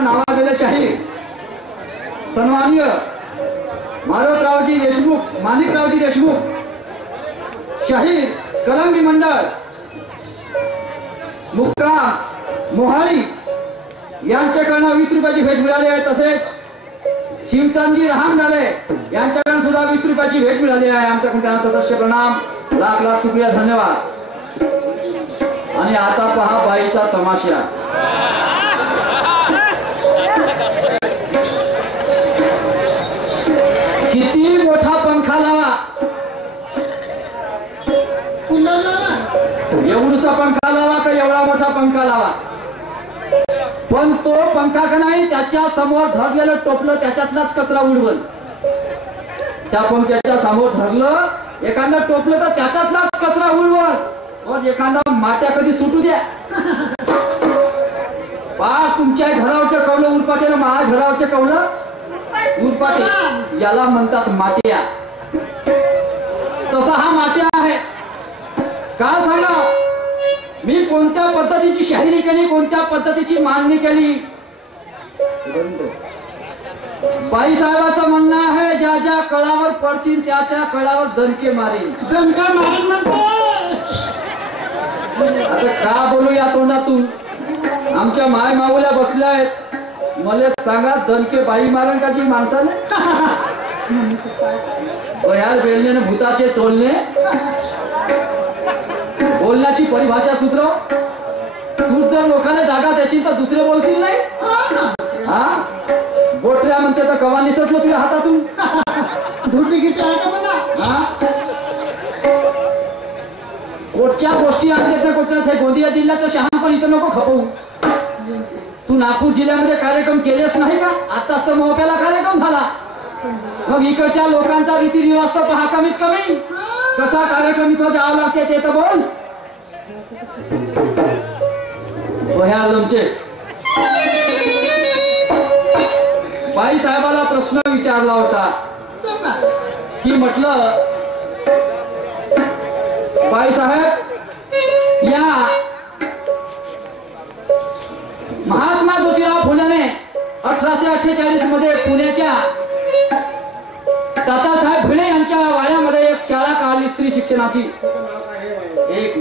इतिहासात नावाजलेले शाहीर सन्माननीय मारोतरावजी देशमुख, माणिकरावजी देशमुख शाहीर कलंगी मंडळ मुक्काम मोहारी यांच्याकडून 20 रुपयाची भेट मिळाली आहे। तसेच शिवचंदजी रहामदाले यांच्याकडून सुद्धा 20 रुपयाची भेट मिळाली आहे। आमच्याकडून त्यांना सदस्य प्रणाम, लाख लाख शुक्रिया, धन्यवाद। आणि आता पहा बाईचा तमाशा। किती मोठा पंखा लावा, एवढूसा पंखा लावा का एवढा मोठा पंखा लावा, पण तो पंखा का नाही त्याच्या समोर धरलेलं टोपलं त्याच्यातलाच कचरा उडवल। त्या पंख्याच्या समोर धरलं एखादा टोपलं तर त्याच्यातलाच कचरा उडवल। और एखादा माट्या कधी सुटू द्या। पा तुमच्या घरावरचे कवलं उरपाटे ना माझ्या घरावरचे कवलं उरपाटे, याला म्हणतात माट्या। तसा हा माट्या आहे। का सांगा मी कोणत्या पद्धतीची शाहिरी केली, कोणत्या पद्धतीची मांडणी केली। बाई साहेबांचं म्हणणं आहे ज्या ज्या कळावर पडशील त्या त्या कळावर दणके मारील। दणका मारील म्हणते। आता का बोलू या तोंडातून? आमच्या माय माऊल्या बसल्या आहेत, मला सांगा दणके बाई मारण का जी माणसाने? बयार बेलने भूताचे चोलने, बोलण्याची परिभाषा सुधरव। तू जर लोकांना जागा देशील तर दुसरे बोलतील नाही। हा बोटऱ्या म्हणते तर कवा निसटलो तुझ्या हातातून। धुटी किती आहे का मला? हा कोटच्या गोष्टी आणतात ना, कोटच्या गोंदिया जिल्ह्याचं शहाणपण इथं नको खपवू। तू नागपूर जिल्ह्यामध्ये कार्यक्रम केलेच नाही का? आताच तर मोहप्याला कार्यक्रम झाला, मग इकडच्या लोकांचा रीतिरिवाज तर पहा कमीत कमी। कसा कार्यक्रम इथं जावं लागते ते तर बोल। ह्या लमचे बाई साहेबाला प्रश्न विचारला होता की म्हटलं बाई साहेब या महात्मा ज्योतिराव फुलेने 1848 मध्ये पुण्याच्या तात्यासाहेब भिडे यांच्या वाड्यामध्ये एक शाळा काढली स्त्री शिक्षणाची। एक